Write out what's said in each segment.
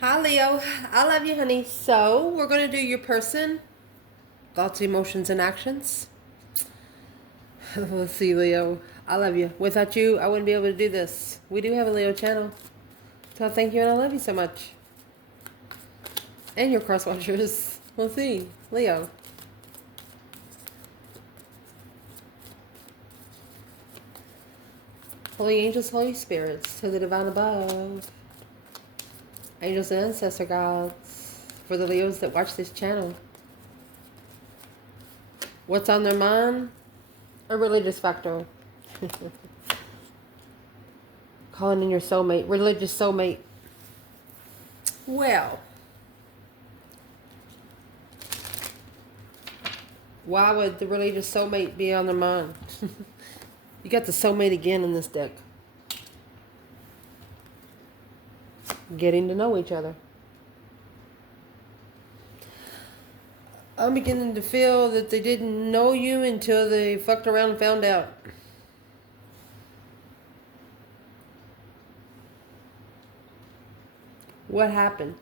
Hi, Leo. I love you, honey. So, we're going to do your person, thoughts, emotions, and actions. Let's see, Leo. I love you. Without you, I wouldn't be able to do this. We do have a Leo channel. So, thank you, and I love you so much. And your cross watchers. We'll see. Leo. Holy angels, Holy spirits, to the divine above. Angels and ancestor gods. For the Leos that watch this channel. What's on their mind? A religious factor. Calling in your soulmate. Religious soulmate. Well. Why would the religious soulmate be on their mind? You got the soulmate again in this deck. Getting to know each other. I'm beginning to feel that they didn't know you until they fucked around and found out. What happened?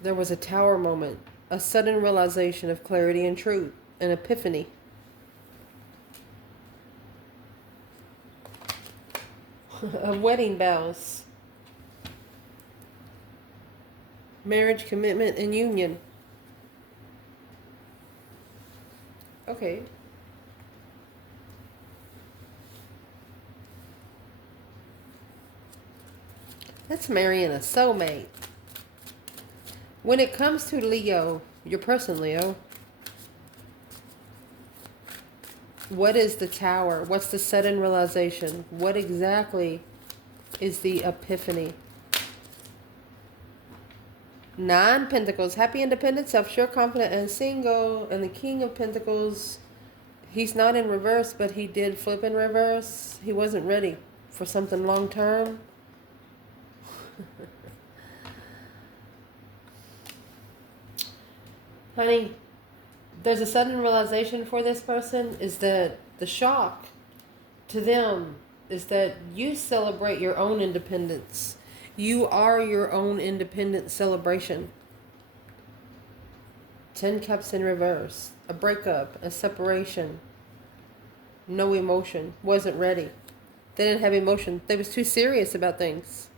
There was a tower moment, a sudden realization of clarity and truth, an epiphany. Of wedding bells. Marriage, commitment, and union. Okay. That's marrying a soulmate. When it comes to Leo, your person, Leo, what is the tower? What's the sudden realization? What exactly is the epiphany? 9 Pentacles, happy, independent, self-sure, confident, and single. And the King of Pentacles, he's not in reverse, but he did flip in reverse. He wasn't ready for something long-term. Honey, there's a sudden realization for this person is that the shock to them is that you celebrate your own independence. You are your own independent celebration. 10 Cups in reverse. A breakup, a separation. No emotion. Wasn't ready. They didn't have emotion. They was too serious about things.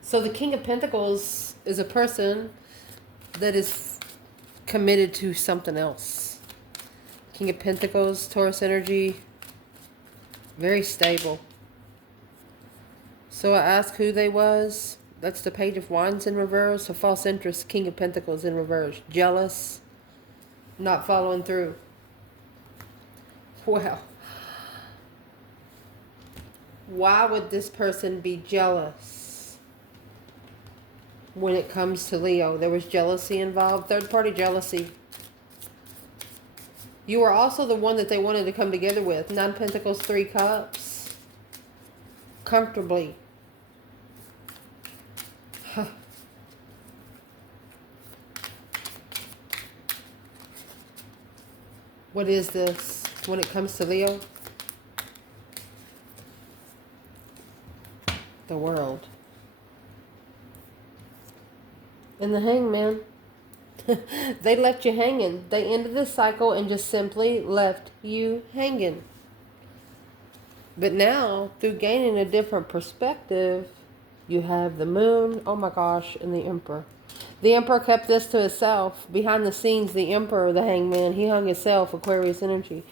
So the King of Pentacles is a person that is committed to something else. King of Pentacles, Taurus energy, very stable. So I asked who they was. That's the Page of Wands in reverse. A false interest, King of Pentacles in reverse. Jealous, not following through. Well, why would this person be jealous when it comes to Leo? There was jealousy involved, third-party jealousy. You were also the one that they wanted to come together with. 9 Pentacles, 3 Cups. Comfortably. What is this when it comes to Leo? The World. And the Hangman. They left you hanging. They ended the cycle and just simply left you hanging. But now, through gaining a different perspective, you have the Moon, oh my gosh, and the Emperor. The Emperor kept this to himself. Behind the scenes, the Emperor, the Hangman, he hung himself, Aquarius energy.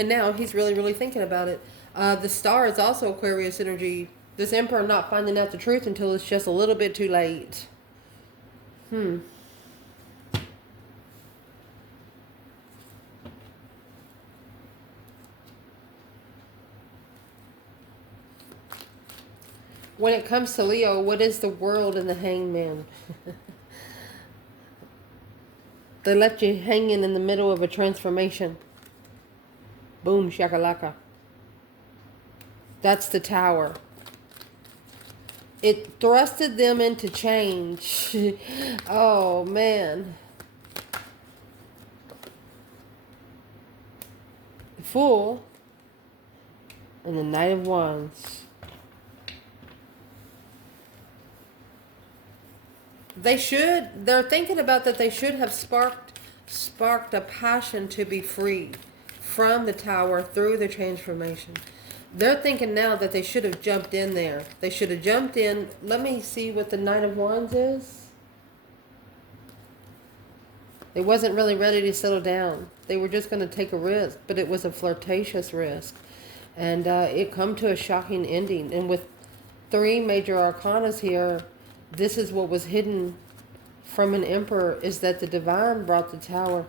And now he's really, really thinking about it. The Star is also Aquarius energy. This Emperor not finding out the truth until it's just a little bit too late. When it comes to Leo, what is the World and the Hangman? They left you hanging in the middle of a transformation. Boom, shakalaka. That's the Tower. It thrusted them into change. Oh, man. the Fool, and the Knight of Wands. They're thinking about that they should have sparked a passion to be free from the Tower through the transformation. They're thinking now that they should have jumped in there. They should have jumped in. Let me see what the Knight of Wands is. They wasn't really ready to settle down. They were just going to take a risk, but it was a flirtatious risk. And it come to a shocking ending. And with 3 major arcanas here, this is what was hidden from an emperor, is that the divine brought the Tower.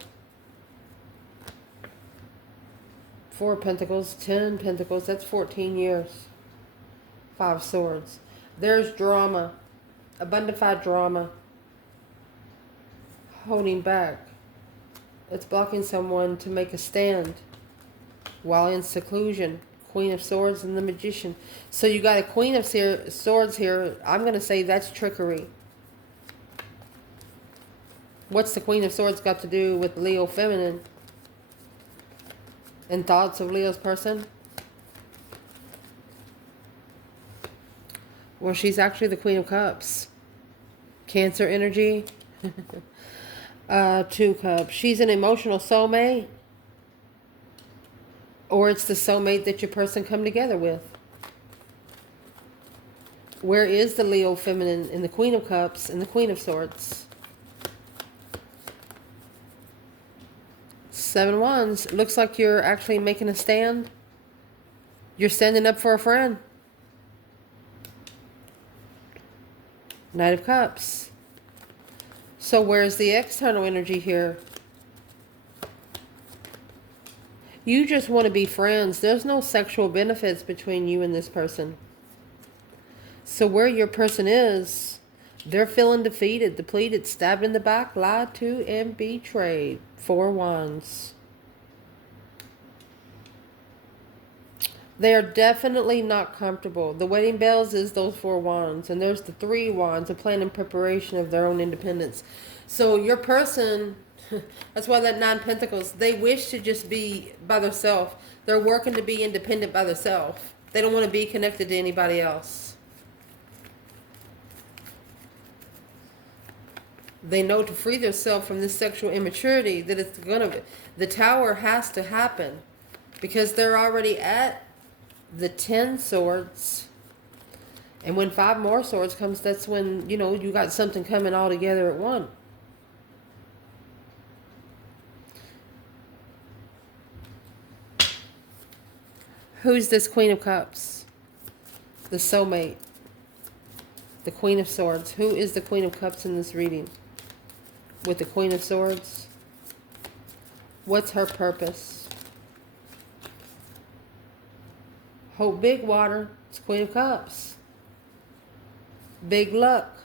4 Pentacles, 10 Pentacles, that's 14 years. 5 Swords. There's drama, abundified drama, holding back. It's blocking someone to make a stand while in seclusion. Queen of Swords and the Magician. So you got a Queen of Swords here. I'm going to say that's trickery. What's the Queen of Swords got to do with Leo feminine? And thoughts of Leo's person? Well, she's actually the Queen of Cups. Cancer energy. 2 Cups. She's an emotional soulmate. Or it's the soulmate that your person come together with. Where is the Leo feminine in the Queen of Cups and the Queen of Swords? 7 Wands. It looks like you're actually making a stand. You're standing up for a friend. Knight of Cups. So where's the external energy here? You just want to be friends. There's no sexual benefits between you and this person. So where your person is, they're feeling defeated, depleted, stabbed in the back, lied to, and betrayed. 4 Wands. They are definitely not comfortable. The wedding bells is those 4 Wands. And there's the 3 Wands, a plan and preparation of their own independence. So your person, that's why that 9 Pentacles, they wish to just be by themselves. They're working to be independent by themselves. They don't want to be connected to anybody else. They know to free themselves from this sexual immaturity that it's the Tower has to happen. Because they're already at the 10 Swords. And when 5 more Swords comes, that's when, you know, you got something coming all together at once. Who's this Queen of Cups? The soulmate. The Queen of Swords. Who is the Queen of Cups in this reading? With the Queen of Swords? What's her purpose? Hope big, water. It's Queen of Cups. Big luck.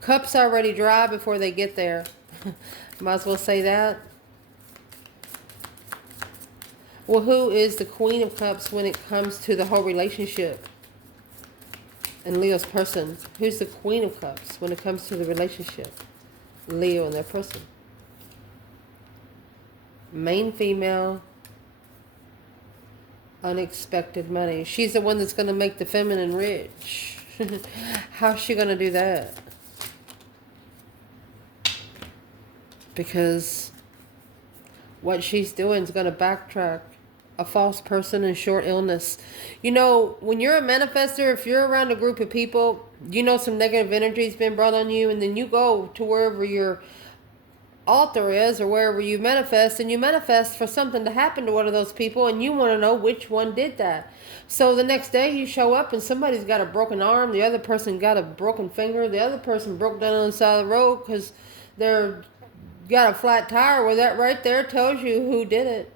Cups already dry before they get there. Might as well say that. Well, who is the Queen of Cups when it comes to the whole relationship? And Leo's person. Who's the Queen of Cups when it comes to the relationship? Leo and their person. Main female. Unexpected money. She's the one that's going to make the feminine rich. How's she going to do that? Because what she's doing is going to backtrack. A false person and short illness. You know, when you're a manifester, if you're around a group of people, you know some negative energy has been brought on you, and then you go to wherever your altar is or wherever you manifest, and you manifest for something to happen to one of those people, and you want to know which one did that. So the next day you show up and somebody's got a broken arm, the other person got a broken finger, the other person broke down on the side of the road because they're got a flat tire. Well, that right there tells you who did it.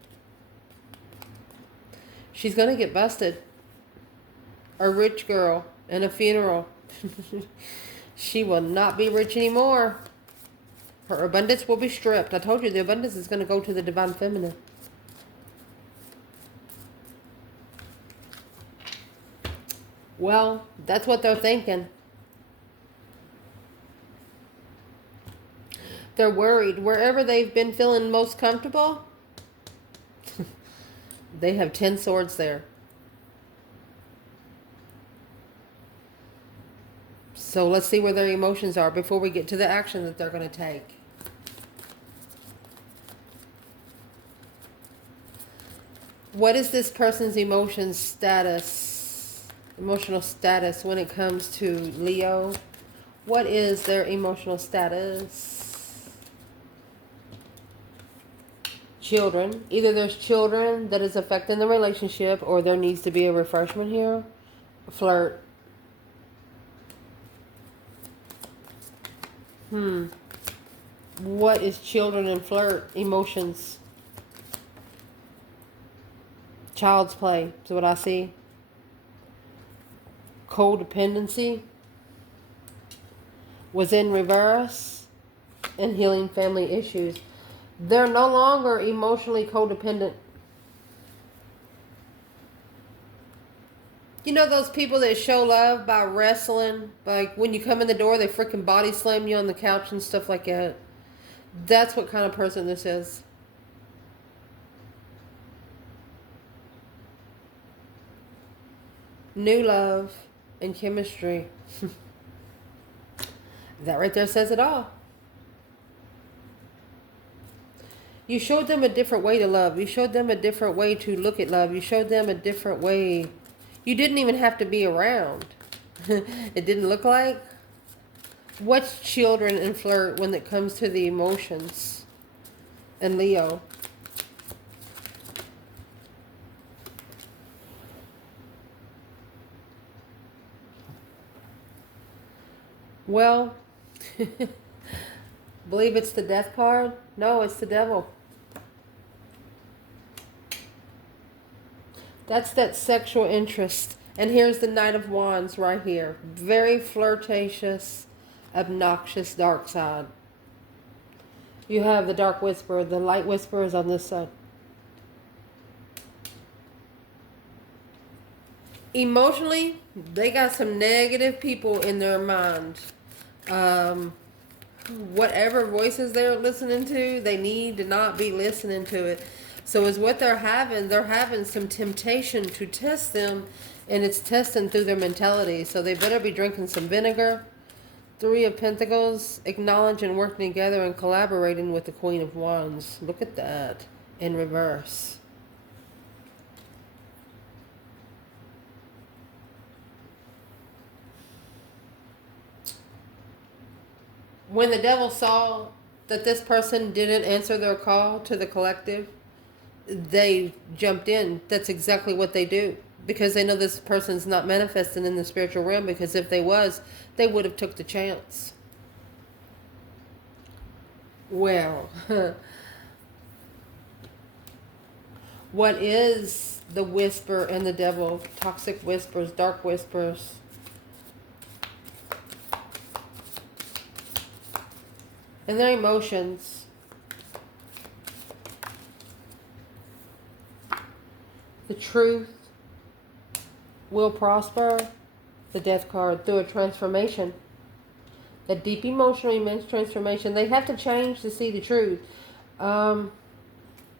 She's going to get busted. A rich girl in a funeral. She will not be rich anymore. Her abundance will be stripped. I told you the abundance is going to go to the divine feminine. Well, that's what they're thinking. They're worried. Wherever they've been feeling most comfortable, They have 10 swords there. So let's see where their emotions are before we get to the action that they're going to take. What is this person's emotional status when it comes to Leo? What is their emotional status? Children. Either there's children that is affecting the relationship, or there needs to be a refreshment here. Flirt. What is children and flirt emotions? Child's play is what I see. Codependency was in reverse, and healing family issues. They're no longer emotionally codependent. You know those people that show love by wrestling? Like when you come in the door, they freaking body slam you on the couch and stuff like that. That's what kind of person this is. New love and chemistry. That right there says it all. You showed them a different way to love. You showed them a different way to look at love. You showed them a different way. You didn't even have to be around. It didn't look like. What's children and flirt when it comes to the emotions? And Leo. Well, believe it's the death card? No, it's the devil. That's that sexual interest. And here's the Knight of Wands right here. Very flirtatious, obnoxious dark side. You have the dark whisperer. The light whisperer is on this side. Emotionally, they got some negative people in their mind. Whatever voices they're listening to, they need to not be listening to it. So is what they're having some temptation to test them, and it's testing through their mentality. So they better be drinking some vinegar. 3 of Pentacles, acknowledge and working together and collaborating with the Queen of Wands. Look at that in reverse. When the devil saw that this person didn't answer their call to the collective, they jumped in. That's exactly what they do. Because they know this person's not manifesting in the spiritual realm. Because if they was, they would have took the chance. Well, what is the whisper and the devil? Toxic whispers, dark whispers. And their emotions. The truth will prosper. The death card through a transformation. A deep emotional immense transformation. They have to change to see the truth. The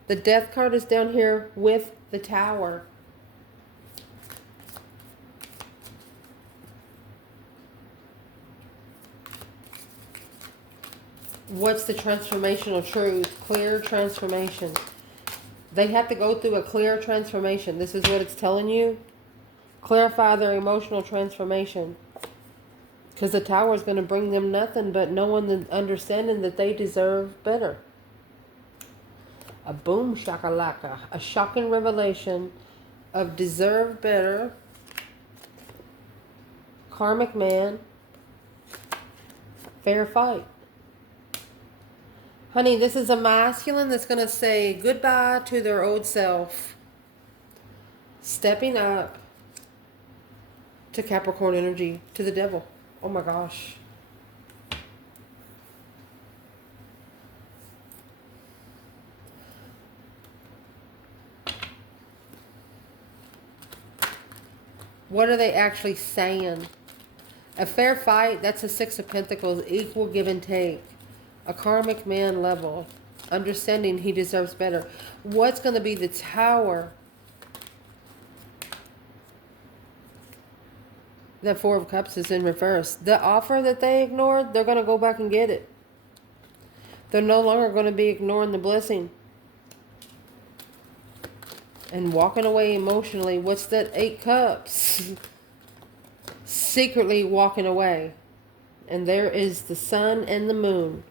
death card is down here with the Tower. What's the transformational truth? Clear transformation. They have to go through a clear transformation. This is what it's telling you. Clarify their emotional transformation. Because the Tower is going to bring them nothing but knowing the understanding that they deserve better. A boom shakalaka. A shocking revelation of deserve better. Karmic man. Fair fight. Honey, this is a masculine that's going to say goodbye to their old self. Stepping up to Capricorn energy, to the devil. Oh my gosh. What are they actually saying? A fair fight, that's a 6 of Pentacles, equal give and take. A karmic man level. understanding he deserves better. What's going to be the Tower? That Four of Cups is in reverse. The offer that they ignored, they're going to go back and get it. They're no longer going to be ignoring the blessing. And walking away emotionally. What's that? 8 Cups. Secretly walking away. And there is the sun and the moon.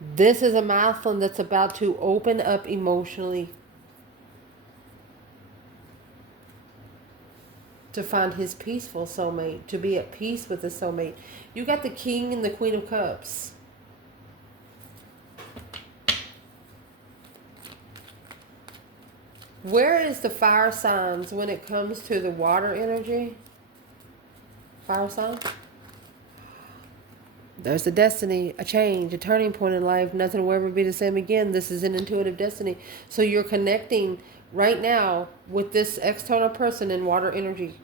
This is a milestone that's about to open up emotionally. To find his peaceful soulmate. To be at peace with the soulmate. You got the King and the Queen of Cups. Where is the fire signs when it comes to the water energy? Fire sign? There's a destiny, a change, a turning point in life. Nothing will ever be the same again. This is an intuitive destiny. So you're connecting right now with this external person in water energy.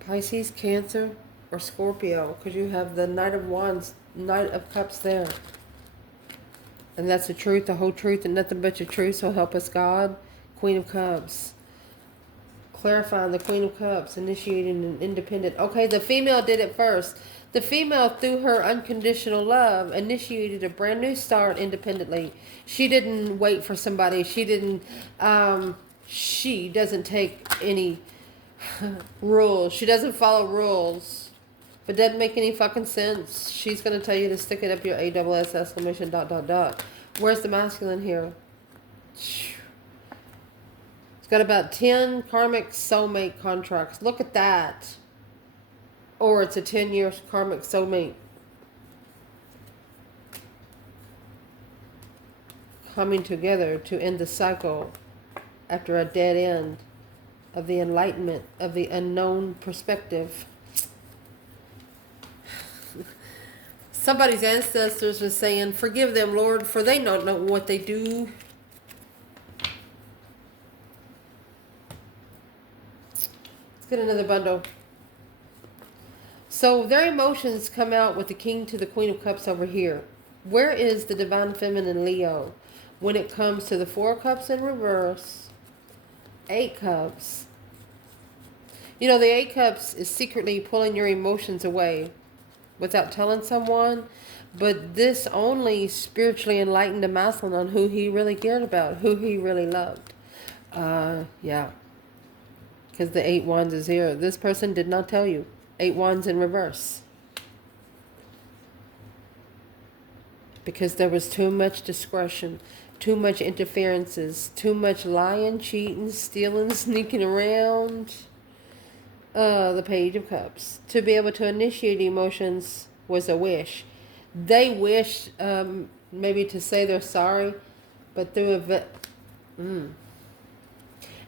Pisces, Cancer, or Scorpio. Because you have the Knight of Wands, Knight of Cups there. And that's the truth, the whole truth, and nothing but your truth. So help us God. Queen of Cups. Clarifying the Queen of Cups, initiating an independent. Okay, the female did it first. The female, through her unconditional love, initiated a brand new start independently. She didn't wait for somebody. She didn't, she doesn't take any rules. She doesn't follow rules. If it doesn't make any fucking sense, she's going to tell you to stick it up your ASS exclamation ... Where's the masculine here? Got about 10 karmic soulmate contracts. Look at that. Or it's a 10-year karmic soulmate. Coming together to end the cycle after a dead end of the enlightenment of the unknown perspective. Somebody's ancestors was saying, forgive them, Lord, for they don't know what they do. Get another bundle. So their emotions come out with the King to the Queen of Cups over here. Where is the Divine Feminine Leo when it comes to the 4 Cups in reverse, 8 Cups? You know, the 8 Cups is secretly pulling your emotions away without telling someone. But this only spiritually enlightened a masculine on who he really cared about, who he really loved. Yeah. Because the 8 Wands is here. This person did not tell you. 8 Wands in reverse. Because there was too much discretion. Too much interferences. Too much lying, cheating, stealing, sneaking around. The Page of Cups. To be able to initiate emotions was a wish. They wished maybe to say they're sorry. But through a...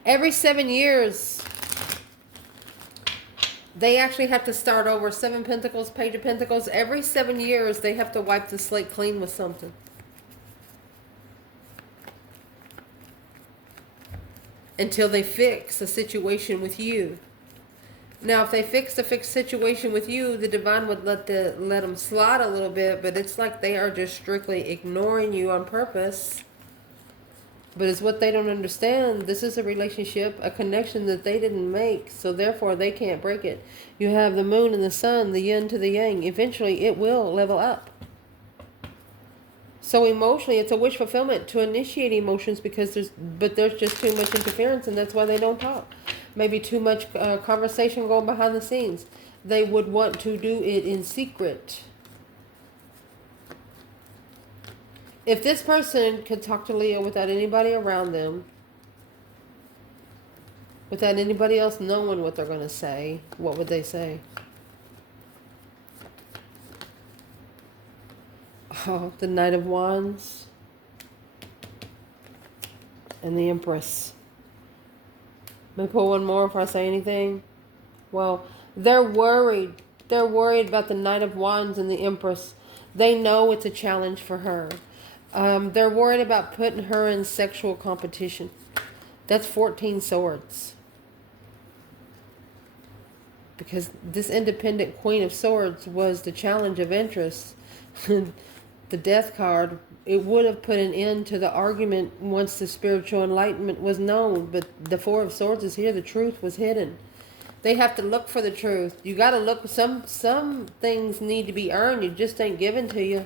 Every 7 years... They actually have to start over. 7 Pentacles, Page of Pentacles. Every 7 years, they have to wipe the slate clean with something. Until they fix a situation with you. Now, if they fix a fixed situation with you, the Divine would let them slide a little bit. But it's like they are just strictly ignoring you on purpose. But it's what they don't understand. This is a relationship, a connection that they didn't make. So therefore, they can't break it. You have the moon and the sun, the yin to the yang. Eventually, it will level up. So emotionally, it's a wish fulfillment to initiate emotions because there's just too much interference. And that's why they don't talk. Maybe too much conversation going behind the scenes. They would want to do it in secret. If this person could talk to Leo without anybody around them, without anybody else knowing what they're going to say, what would they say? Oh, the Knight of Wands and the Empress. Let me pull one more before I say anything. Well, they're worried. They're worried about the Knight of Wands and the Empress. They know it's a challenge for her. They're worried about putting her in sexual competition. That's 14 swords. Because this independent Queen of Swords was the challenge of interest. The Death card, it would have put an end to the argument once the spiritual enlightenment was known. But the Four of Swords is here. The truth was hidden. They have to look for the truth. You got to look. Some things need to be earned. You just ain't given to you.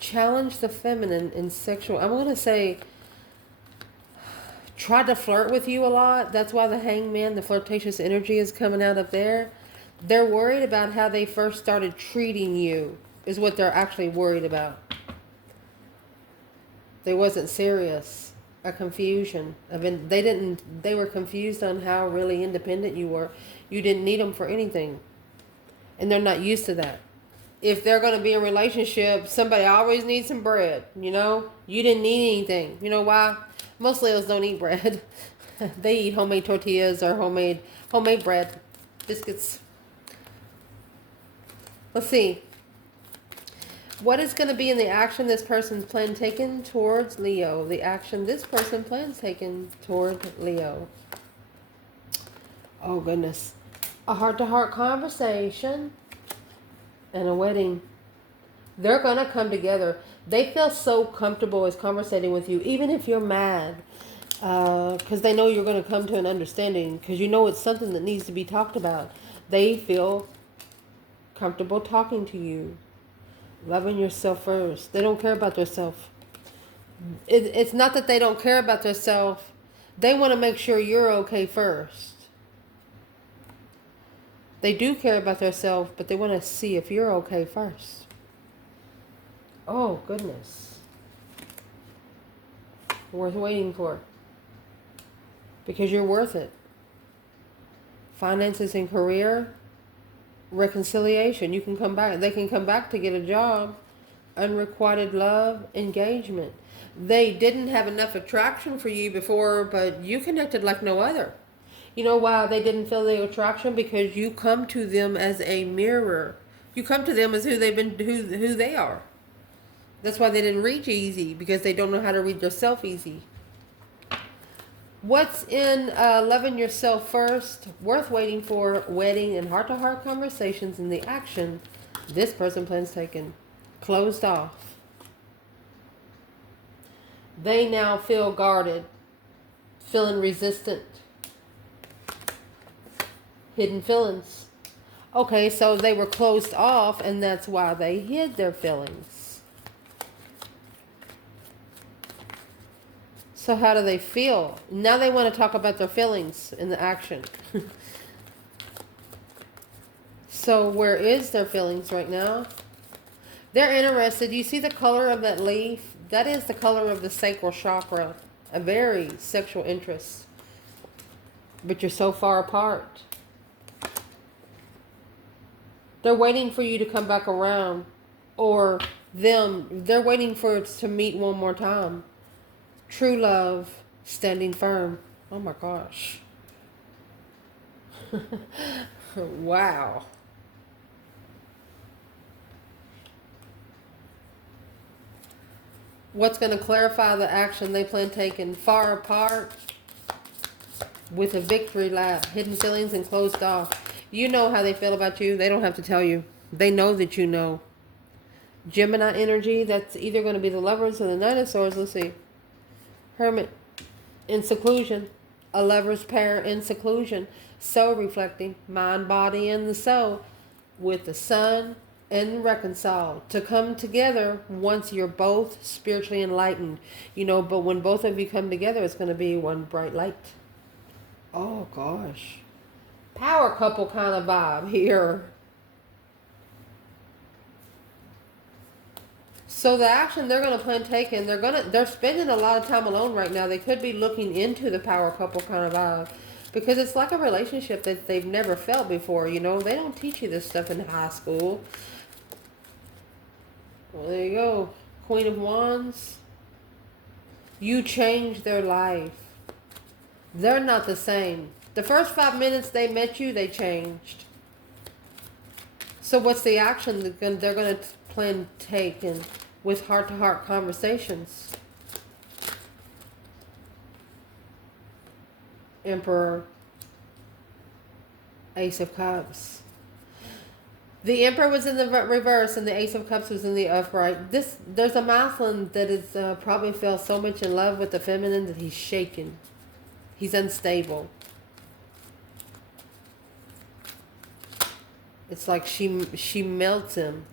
Challenge the feminine in sexual. I'm going to say, try to flirt with you a lot. That's why the Hangman, the flirtatious energy is coming out of there. They're worried about how they first started treating you, is what they're actually worried about. They wasn't serious. A confusion. They were confused on how really independent you were. You didn't need them for anything. And they're not used to that. If they're going to be in a relationship, somebody always needs some bread, you know? You didn't need anything. You know why? Most Leos don't eat bread. They eat homemade tortillas or homemade bread, biscuits. Let's see. What is going to be in the action this person's plan taken towards Leo? The action this person plans taken toward Leo. Oh, goodness. A heart-to-heart conversation and a wedding. They're going to come together. They feel so comfortable as conversating with you, even if you're mad. Because they know you're going to come to an understanding. Because you know it's something that needs to be talked about. They feel comfortable talking to you. Loving yourself first. They don't care about themselves. It's not that they don't care about themselves. They want to make sure you're okay first. They do care about themselves, but they want to see if you're okay first. Oh, goodness. Worth waiting for. Because you're worth it. Finances and career. Reconciliation. You can come back. They can come back to get a job. Unrequited love. Engagement. They didn't have enough attraction for you before, but you connected like no other. You know why they didn't feel the attraction? Because you come to them as a mirror. You come to them as who they are. That's why they didn't reach easy, because they don't know how to read themselves easy. What's in loving yourself first? Worth waiting for. Wedding and heart-to-heart conversations in the action this person plans taken. Closed off. They now feel guarded. Feeling resistant. Hidden feelings. Okay, so they were closed off, and that's why they hid their feelings. So how do they feel? Now they want to talk about their feelings in the action. So where is their feelings right now? They're interested. You see the color of that leaf? That is the color of the sacral chakra. A very sexual interest. But you're so far apart. They're waiting for you to come back around. Or they're waiting for it to meet one more time. True love, standing firm. Oh my gosh. Wow. What's going to clarify the action they plan taking? Far apart with a victory lap. Hidden feelings and closed off. You know how they feel about you. They don't have to tell you. They know that you know. Gemini energy. That's either going to be the Lovers or the Knight of Swords. Let's see. Hermit in seclusion. A lover's pair in seclusion. Soul reflecting. Mind, body, and the soul. With the sun and reconciled. To come together once you're both spiritually enlightened. You know, but when both of you come together, it's going to be one bright light. Oh, gosh. Power couple kind of vibe here. So the action they're going to plan taking, they're spending a lot of time alone right now. They could be looking into the power couple kind of vibe, because it's like a relationship that they've never felt before. You know, they don't teach you this stuff in high school. Well, there you go. Queen of Wands. You changed their life. They're not the same. The first 5 minutes they met you, they changed. So what's the action they're going to plan taking with heart-to-heart conversations? Emperor. Ace of Cups. The Emperor was in the reverse and the Ace of Cups was in the upright. There's a masculine that is probably fell so much in love with the feminine that he's shaken. He's unstable. It's like she melts him.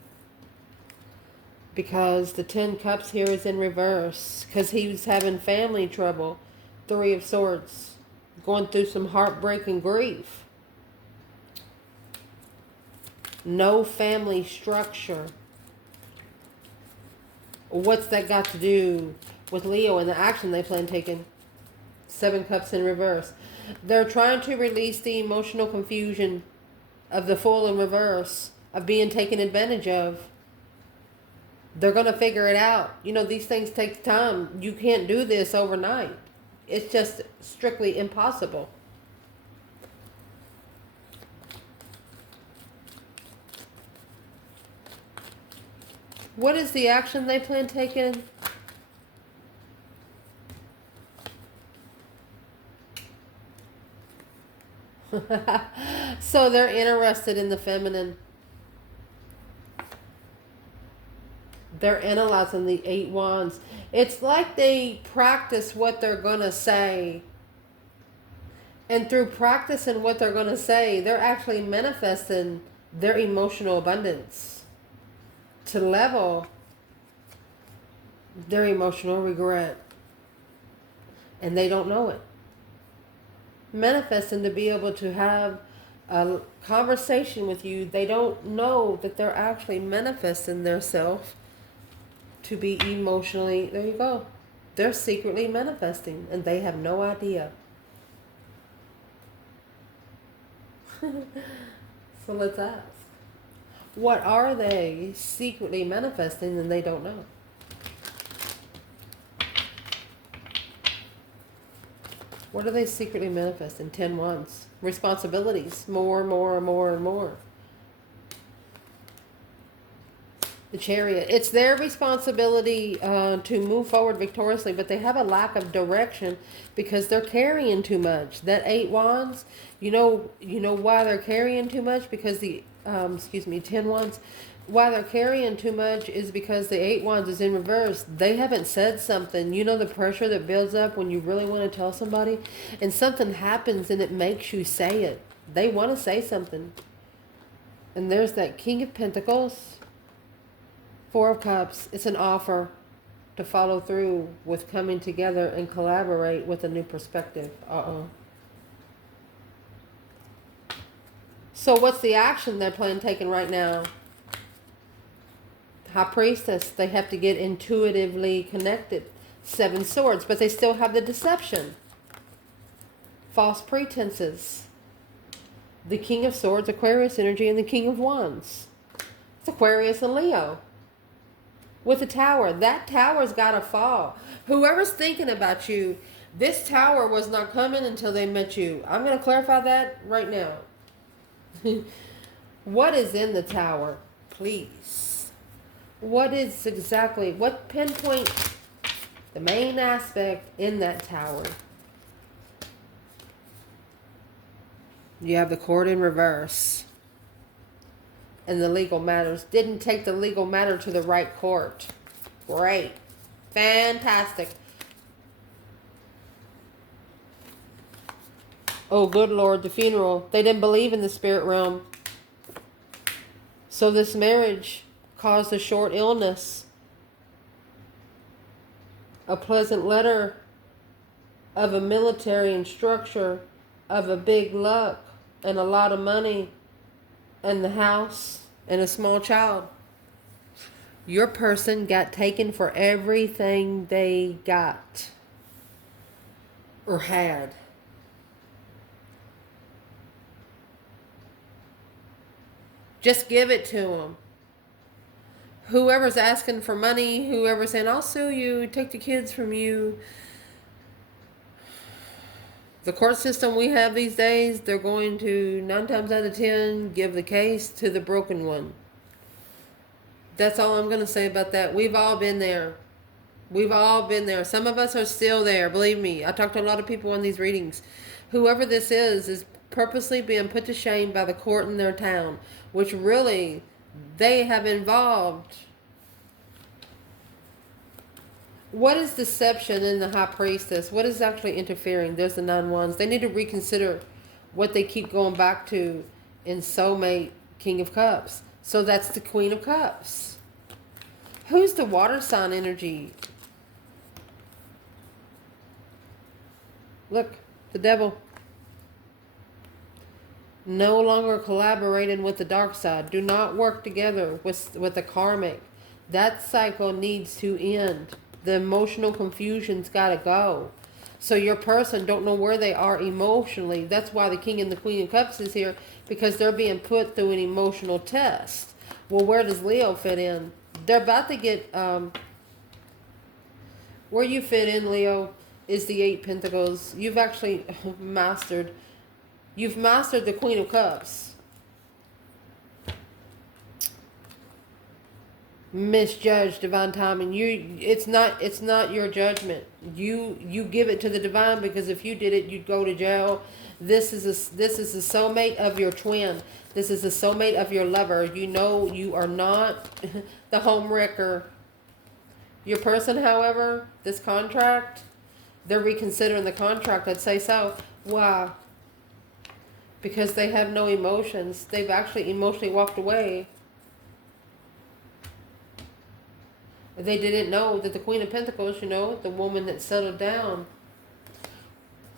Because the 10 Cups here is in reverse. Because he was having family trouble. 3 of Swords. Going through some heartbreak and grief. No family structure. What's that got to do with Leo and the action they plan taking? 7 Cups in reverse. They're trying to release the emotional confusion of the Fool in reverse, of being taken advantage of. They're going to figure it out. You know, these things take time. You can't do this overnight. It's just strictly impossible. What is the action they plan taking? So they're interested in the feminine. They're analyzing the 8 Wands. It's like they practice what they're going to say. And through practicing what they're going to say, they're actually manifesting their emotional abundance to level their emotional regret. And they don't know it. Manifesting to be able to have a conversation with you. They don't know that they're actually manifesting their self to be emotionally, there you go. They're secretly manifesting and they have no idea. So let's ask. What are they secretly manifesting and they don't know? What are they secretly manifesting? 10 Wands. Responsibilities. More, more, more, and more. The Chariot. It's their responsibility to move forward victoriously, but they have a lack of direction because they're carrying too much. That 8 Wands, you know why they're carrying too much? Because the 10 Wands, why they're carrying too much is because the 8 Wands is in reverse. They haven't said something. You know the pressure that builds up when you really want to tell somebody, and something happens and it makes you say it. They want to say something. And there's that King of Pentacles. 4 of Cups, it's an offer to follow through with coming together and collaborate with a new perspective. So what's the action they're planning taking right now? High Priestess, they have to get intuitively connected. 7 Swords, but they still have the deception. False pretenses. The King of Swords, Aquarius energy, and the King of Wands. It's Aquarius and Leo. With the Tower. That tower's got to fall. Whoever's thinking about you, this tower was not coming until they met you. I'm going to clarify that right now. What is in the tower? Please. What pinpoint the main aspect in that tower? You have the Court in reverse. And the legal matters. Didn't take the legal matter to the right court. Great. Fantastic. Oh, good Lord, the funeral. They didn't believe in the spirit realm. So this marriage caused a short illness. A pleasant letter of a military and structure of a big luck and a lot of money and the house and a small child. Your person got taken for everything they got or had. Just give it to them. Whoever's asking for money, whoever's saying, I'll sue you, take the kids from you. The court system we have these days, they're going to, 9 times out of 10, give the case to the broken one. That's all I'm going to say about that. We've all been there. We've all been there. Some of us are still there, believe me. I talked to a lot of people in these readings. Whoever this is purposely being put to shame by the court in their town, which really they have involved. What is deception in the high priestess? What is actually interfering? There's the 9 wands. They need to reconsider what they keep going back to in soulmate King of Cups. So that's the Queen of Cups. Who's the water sign energy? Look, the devil. No longer collaborating with the dark side. Do not work together with the karmic. That cycle needs to end. The emotional confusion's got to go. So your person don't know where they are emotionally. That's why the King and the Queen of Cups is here, because they're being put through an emotional test. Well, where does Leo fit in? They're about to get... where you fit in, Leo, is the 8 Pentacles. You've actually mastered... You've mastered the Queen of Cups. Misjudged divine timing. It's not your judgment. You give it to the divine, because if you did it, you'd go to jail. This is a soulmate of your twin. This is a soulmate of your lover. You know you are not the home wrecker. Your person, however, this contract, they're reconsidering the contract. I'd say so. Why? Because they have no emotions. They've actually emotionally walked away. They didn't know that the Queen of Pentacles, you know, the woman that settled down.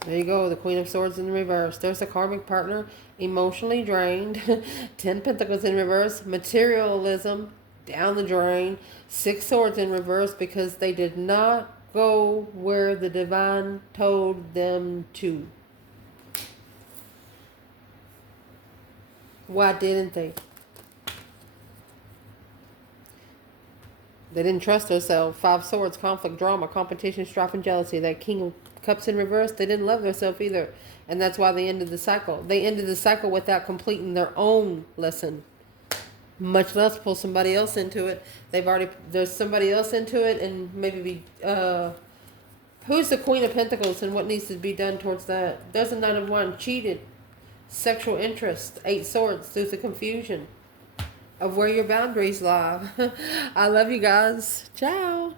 There you go, the Queen of Swords in reverse. There's the karmic partner, emotionally drained. 10 Pentacles in reverse. Materialism, down the drain. 6 Swords in reverse, because they did not go where the divine told them to. Why didn't they? They didn't trust themselves. 5 Swords, conflict, drama, competition, strife, and jealousy. That King of Cups in reverse, they didn't love themselves either. And that's why they ended the cycle. They ended the cycle without completing their own lesson. Much less pull somebody else into it. There's somebody else into it, and maybe who's the Queen of Pentacles and what needs to be done towards that? There's a 9 of Wands, cheated. Sexual interest, 8 Swords, there's the confusion of where your boundaries lie. I love you guys. Ciao.